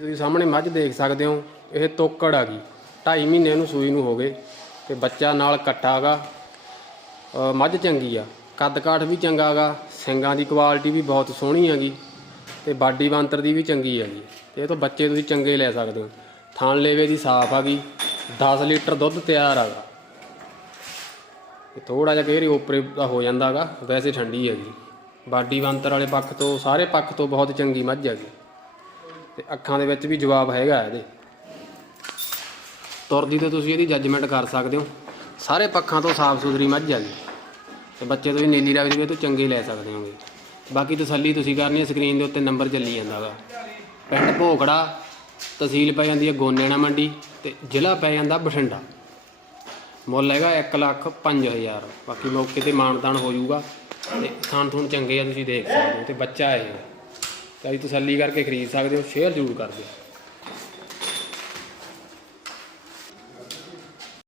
ਤੁਸੀਂ ਸਾਹਮਣੇ ਮੱਝ ਦੇਖ ਸਕਦੇ ਹੋ, ਇਹ ਤੋਕੜ ਆ ਗਈ। 2.5 ਮਹੀਨੇ ਨੂੰ ਸੂਈ ਨੂੰ ਹੋ ਗਏ ਤੇ ਬੱਚਾ ਨਾਲ ਕੱਟਾ ਗਾ। ਮੱਝ ਚੰਗੀ ਆ, ਕੱਦ ਕਾਠ ਵੀ ਚੰਗਾ ਗਾ, ਸਿੰਗਾਂ ਦੀ ਕੁਆਲਿਟੀ ਵੀ ਬਹੁਤ ਸੋਹਣੀ ਹੈਗੀ ਤੇ ਬਾਡੀ ਬਾਂਤਰ ਦੀ ਵੀ ਚੰਗੀ ਹੈਗੀ ਤੇ ਇਹ ਤੋਂ ਬੱਚੇ ਤੁਸੀਂ ਚੰਗੇ ਲੈ ਸਕਦੇ ਹੋ। ਥਾਣ ਲੇਵੇ ਦੀ ਸਾਫ਼ ਆ ਗਈ 10 ਲੀਟਰ ਦੁੱਧ ਤਿਆਰ ਆਗਾ ਥੋੜਾ ਜਿਹਾ ਕਈ ਉੱਪਰੇ ਦਾ ਹੋ ਜਾਂਦਾਗਾ ਵੈਸੇ ਠੰਡੀ ਹੈਗੀ ਬਾਡੀ ਬਾਂਤਰ ਵਾਲੇ ਪੱਖ ਤੋਂ, ਸਾਰੇ ਪੱਖ ਤੋਂ ਬਹੁਤ ਚੰਗੀ ਮੱਝ ਹੈਗੀ ਤੇ ਅੱਖਾਂ ਦੇ ਵਿੱਚ ਵੀ ਜਵਾਬ ਹੈਗਾ ਇਹਦੇ। ਤੁਰਦੀ ਤੇ ਤੁਸੀਂ ਇਹਦੀ ਜੱਜਮੈਂਟ ਕਰ ਸਕਦੇ ਹੋ। ਸਾਰੇ ਪੱਖਾਂ ਤੋਂ ਸਾਫ਼ ਸੁਥਰੀ ਮੱਝ ਆ ਜੀ। ਤੇ ਬੱਚੇ ਤੁਸੀਂ ਨੀਲੀ ਰਾਵੀ ਦੇ ਤੋਂ ਚੰਗੇ ਲੈ ਸਕਦੇ ਹੋਗੇ। ਬਾਕੀ ਤਸੱਲੀ ਤੁਸੀਂ ਕਰਨੀ ਹੈ ਸਕਰੀਨ ਦੇ ਉੱਤੇ ਨੰਬਰ ਚੱਲੀ ਜਾਂਦਾਗਾ ਪਿੰਡ ਭੋਗੜਾ ਤਹਿਸੀਲ ਪੈ ਜਾਂਦੀ ਹੈ ਗੋਨੇਣਾ ਮੰਡੀ ਤੇ ਜ਼ਿਲ੍ਹਾ ਪੈ ਜਾਂਦਾ ਬਠਿੰਡਾ। ਮੁੱਲ ਹੈਗਾ 1 ਲੱਖ 5000 ਬਾਕੀ ਮੌਕੇ ਤੇ ਮਾਨਤਾਨ ਹੋ ਜਾਊਗਾ ਤੇ ਥਾਣ ਥੂਣ ਚੰਗੇ ਆ ਤੁਸੀਂ ਦੇਖ ਸਕਦੇ ਹੋ ਤੇ ਬੱਚਾ ਇਹ। ਤਾਂ ਜੀ ਤਸੱਲੀ ਕਰਕੇ ਖਰੀਦ ਸਕਦੇ ਹੋ ਸ਼ੇਅਰ ਜ਼ਰੂਰ ਕਰ ਦਿਓ।